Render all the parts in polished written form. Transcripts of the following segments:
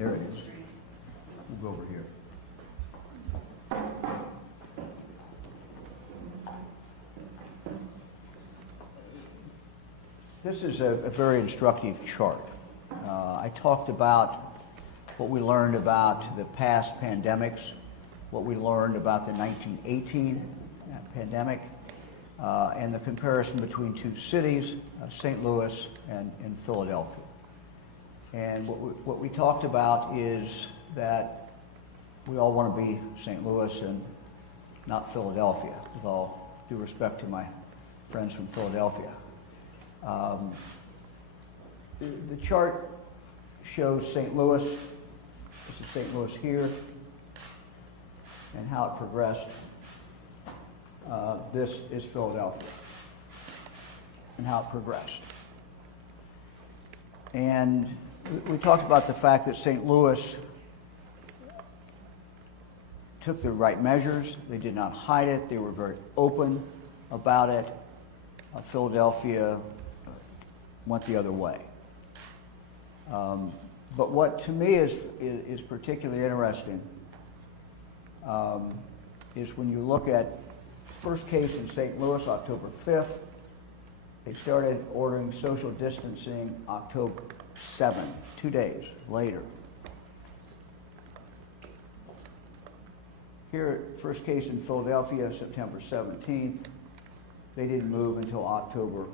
There it is. We'll go over here. This is a very instructive chart. I talked about what we learned about the past pandemics, what we learned about the 1918 pandemic, and the comparison between two cities, St. Louis and Philadelphia. And what we talked about is that we all want to be St. Louis and not Philadelphia, with all due respect to my friends from Philadelphia. The chart shows St. Louis. This is St. Louis here, and how it progressed. This is Philadelphia, and how it progressed. And we talked about the fact that St. Louis took the right measures. They did not hide it. They were very open about it. Philadelphia went the other way. But what to me is particularly interesting is when you look at first case in St. Louis, October 5th. They started ordering social distancing October 7th, 2 days later. Here, first case in Philadelphia, September 17th. They didn't move until October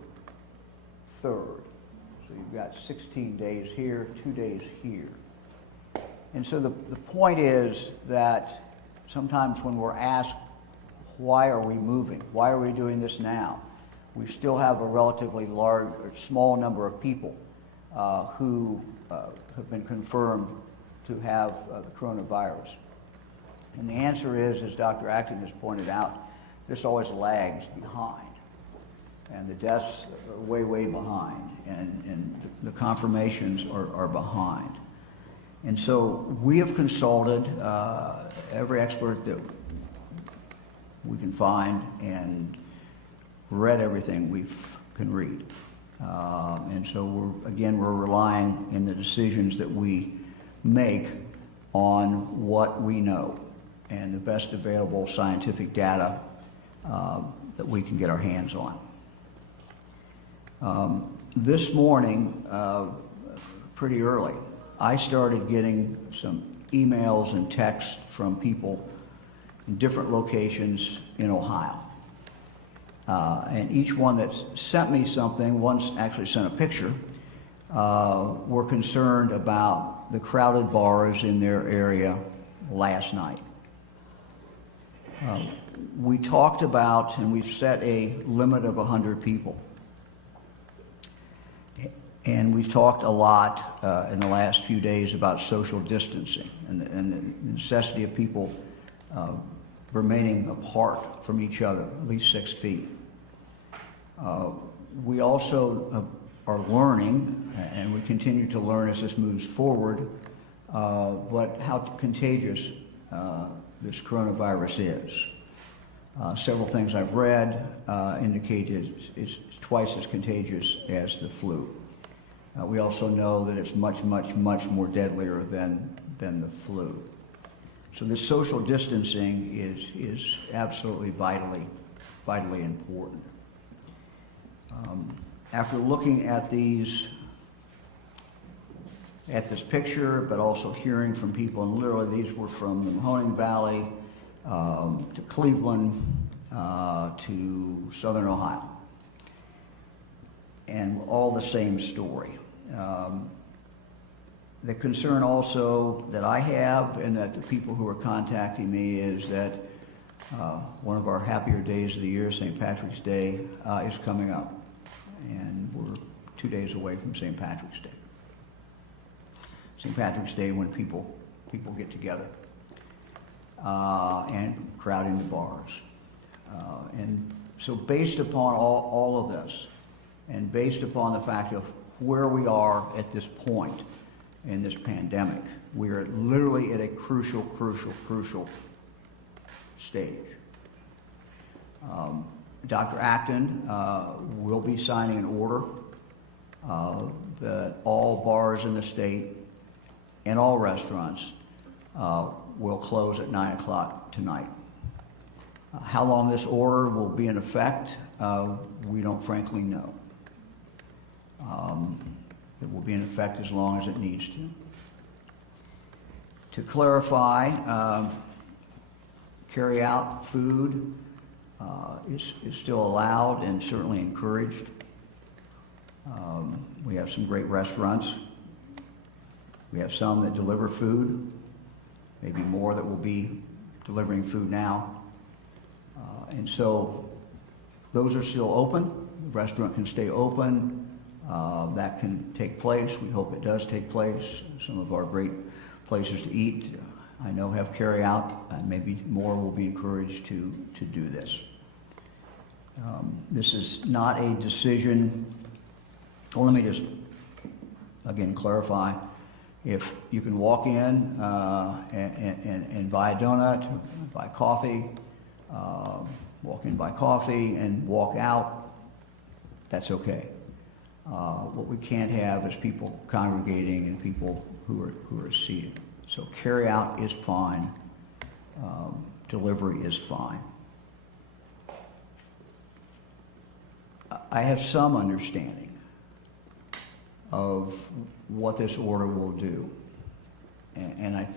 3rd. So you've got 16 days here, 2 days here. And so the point is that sometimes when we're asked, why are we moving? Why are we doing this now? We still have a relatively large or small number of people who have been confirmed to have the coronavirus. And the answer is, as Dr. Acton has pointed out, this always lags behind. And the deaths are way, way behind. And the confirmations are behind. And so we have consulted every expert that we can find and read everything we can read. And so we're relying in the decisions that we make on what we know and the best available scientific data that we can get our hands on. This morning, pretty early, I started getting some emails and texts from people in different locations in Ohio. And each one that sent me something, once actually sent a picture, were concerned about the crowded bars in their area last night. We talked about, and we've set a limit of 100 people. And we've talked a lot in the last few days about social distancing and the necessity of people remaining apart from each other, at least 6 feet. We also are learning, and we continue to learn as this moves forward, but how contagious this coronavirus is. Several things I've read indicate it's twice as contagious as the flu. We also know that it's much, much, much more deadlier than the flu. So this social distancing is absolutely vitally important. After looking at this picture, but also hearing from people, and literally these were from the Mahoning Valley to Cleveland to Southern Ohio, and all the same story. The concern also that I have, and that the people who are contacting me, is that one of our happier days of the year, St. Patrick's Day, is coming up. And we're 2 days away from St. Patrick's Day. St. Patrick's Day, when people get together and crowd into bars. And so based upon all of this, and based upon the fact of where we are at this point in this pandemic, we are literally at a crucial stage. Dr. Acton will be signing an order that all bars in the state and all restaurants will close at 9 o'clock tonight. How long this order will be in effect, we don't frankly know. It will be in effect as long as it needs to. To clarify, carry-out food is still allowed and certainly encouraged. We have some great restaurants. We have some that deliver food, maybe more that will be delivering food now. And so those are still open. The restaurant can stay open. That can take place. We hope it does take place. Some of our great places to eat, I know, have carry-out, and maybe more will be encouraged to do this. This is not a decision. Well, let me just, again, clarify. If you can walk in and buy a donut, buy coffee, walk in, buy coffee, and walk out, that's okay. What we can't have is people congregating and people who are seated. So carry out is fine. Delivery is fine. I have some understanding of what this order will do, and I think